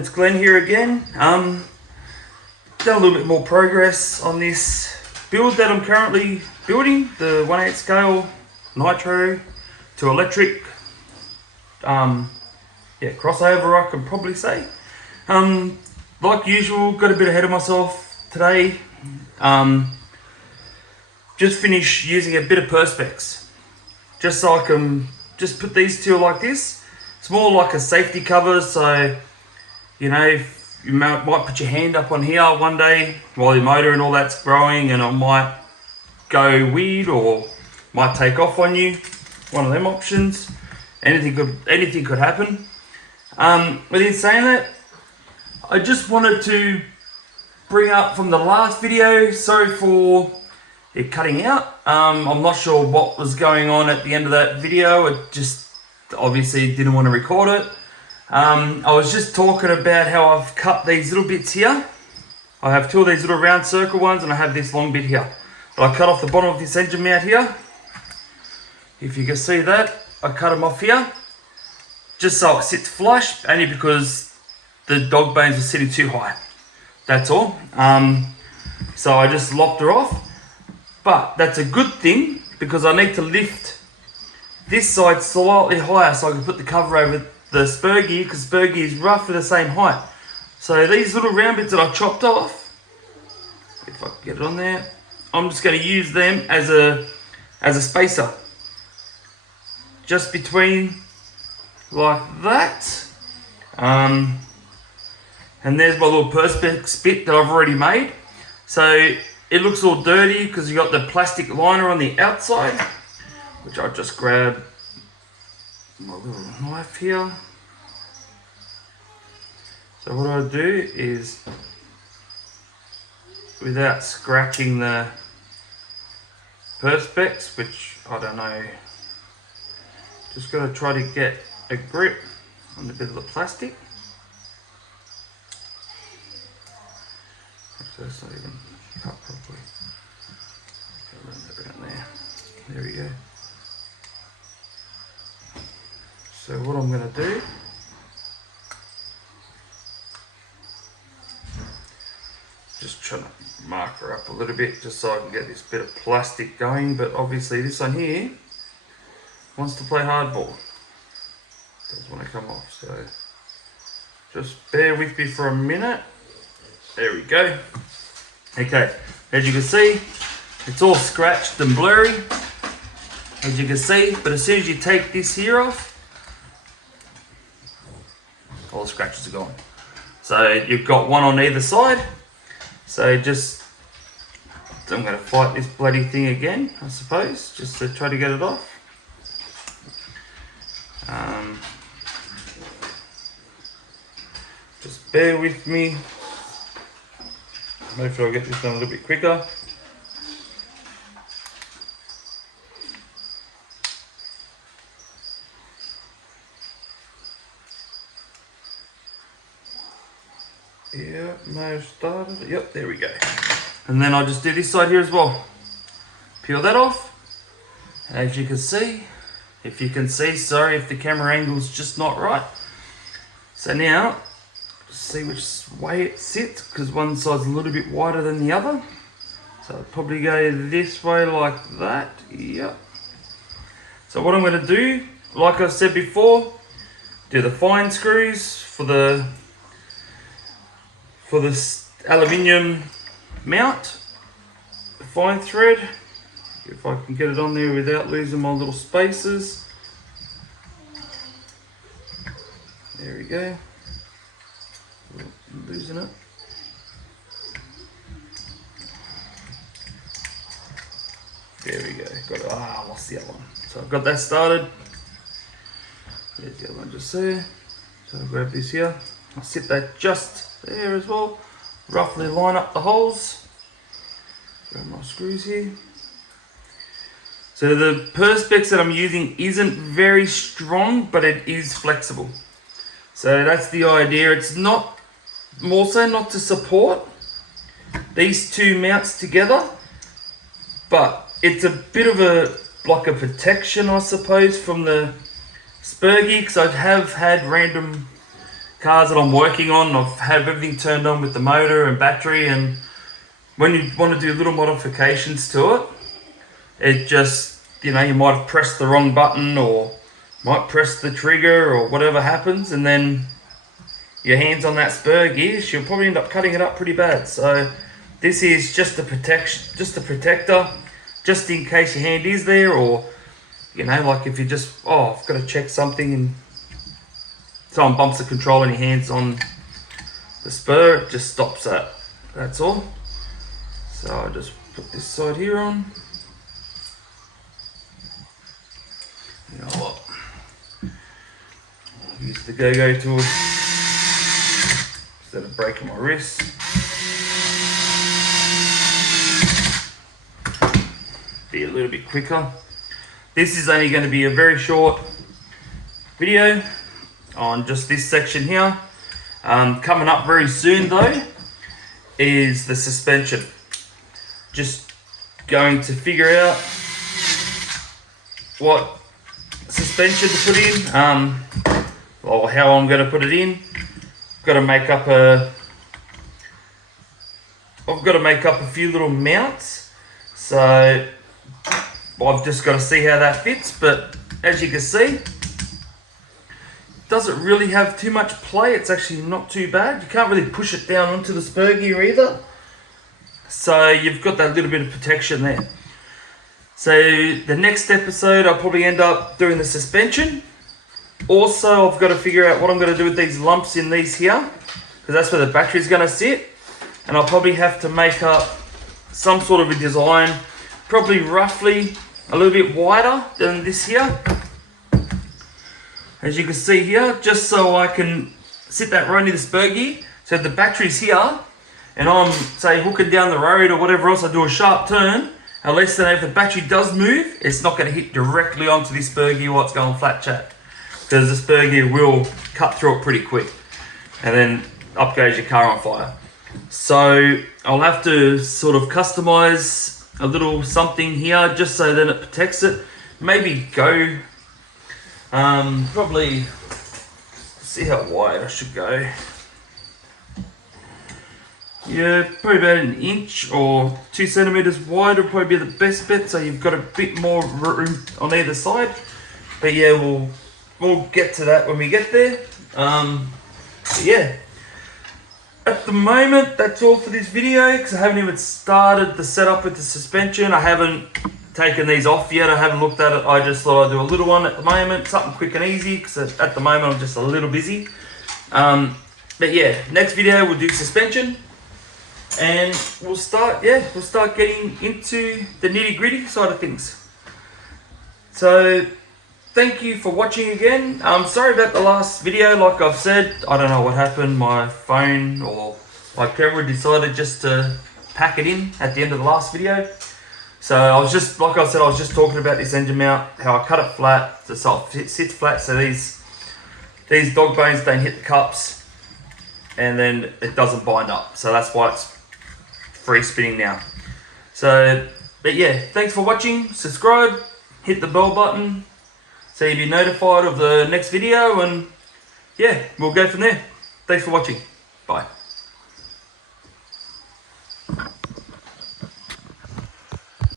it's Glenn here again. Done a little bit more progress on this build that I'm currently building, the 1/8 scale nitro to electric crossover, I can probably say. Like usual, got a bit ahead of myself today. Just finished using a bit of Perspex, just so I can just put these two like this. It's more like a safety cover, so you know, if you might put your hand up on here one day while your motor and all that's growing, and it might go weird or might take off on you. One of them options. Anything could happen. With in saying that, I just wanted to bring up from the last video. Sorry for it cutting out. I'm not sure what was going on at the end of that video. It just obviously didn't want to record it. I was just talking about how I've cut these little bits here. I have two of these little round circle ones, and I have this long bit here. But I cut off the bottom of this engine mount here. If you can see that, I cut them off here, just so it sits flush, only because the dog bones are sitting too high. That's all. So I just lopped her off. But that's a good thing, because I need to lift this side slightly higher so I can put the cover over the spur gear, because spur gear is roughly the same height. So these little round bits that I chopped off, if I can get it on there, I'm just going to use them as a spacer, just between like that. And there's my little Perspex bit that I've already made. So it looks all dirty because you got the plastic liner on the outside, which I just grabbed my little knife here. So what I do is, without scratching the Perspex, which I don't know, just got to try to get a grip on the bit of the plastic. Actually, that's not even cut properly. Run that around there. There we go. So what I'm going to do, just trying to mark her up a little bit just so I can get this bit of plastic going, but obviously this one here wants to play hardball. Doesn't want to come off, so just bear with me for a minute. There we go. Okay, as you can see, it's all scratched and blurry, as you can see, but as soon as you take this here off, all the scratches are gone. So you've got one on either side. So I'm going to fight this bloody thing again, I suppose, just to try to get it off. Just bear with me. Hopefully I'll get this done a little bit quicker. Yeah, may have started. Yep, there we go. And then I'll just do this side here as well. Peel that off. As you can see, sorry if the camera angle's just not right. So now, see which way it sits, because one side's a little bit wider than the other. So I'll probably go this way like that. Yep. So what I'm going to do, like I've said before, do the fine screws for this aluminium mount, the fine thread, if I can get it on there without losing my little spacers. There we go. I'm losing it. There we go. Got it. I lost the other one. So I've got that started. There's the other one just there. So I'll grab this here. I'll sit that just there as well. Roughly line up the holes. Grab my screws here. So the Perspex that I'm using isn't very strong, but it is flexible. So that's the idea. It's not, more so not to support these two mounts together, but it's a bit of a, like a protection, I suppose, from the spur gear, because I have had random cars that I'm working on, I've had everything turned on with the motor and battery, and when you want to do little modifications to it, it just, you know, you might have pressed the wrong button or might press the trigger or whatever happens, and then your hand's on that spur gear, you'll probably end up cutting it up pretty bad. So this is just a protection, just a protector, just in case your hand is there, or, you know, like if you just, oh, I've got to check something and someone bumps the control and your hand's on the spur, it just stops that. That's all. So I just put this side here on. You know what? Use the go-go tool instead of breaking my wrist. Be a little bit quicker. This is only going to be a very short video on just this section here. Coming up very soon though is the suspension. Just going to figure out what suspension to put in, or how I'm going to put it in. I've got to make up a few little mounts, so I've just got to see how that fits. But as you can see, doesn't really have too much play. It's actually not too bad. You can't really push it down onto the spur gear either, so you've got that little bit of protection there. So the next episode I'll probably end up doing the suspension. Also, I've got to figure out what I'm going to do with these lumps in these here, because that's where the battery's going to sit, and I'll probably have to make up some sort of a design, probably roughly a little bit wider than this here, as you can see here, just so I can sit that right near the spur gear. So if the battery's here and I'm, say, hooking down the road or whatever else, I do a sharp turn, at least then if the battery does move, it's not going to hit directly onto this spur gear while it's going flat chat, because the spur gear will cut through it pretty quick, and then up goes your car on fire. So I'll have to sort of customize a little something here just so then it protects it. Maybe go probably, see how wide I should go. Yeah, probably about an inch or 2 centimeters wide will probably be the best bet, so you've got a bit more room on either side. But yeah, we'll get to that when we get there. Yeah, at the moment that's all for this video, because I haven't even started the setup with the suspension. I haven't taken these off yet. I haven't looked at it. I just thought I'd do a little one at the moment, something quick and easy, because at the moment I'm just a little busy. But yeah, next video we'll do suspension, and we'll start getting into the nitty-gritty side of things. So thank you for watching again. Sorry about the last video. Like I've said, I don't know what happened. My phone or my camera decided just to pack it in at the end of the last video. So I was just talking about this engine mount, how I cut it flat, so it sits flat, so these dog bones don't hit the cups, and then it doesn't bind up. So that's why it's free spinning now. So, but yeah, thanks for watching. Subscribe, hit the bell button, so you'll be notified of the next video, and yeah, we'll go from there. Thanks for watching. Bye.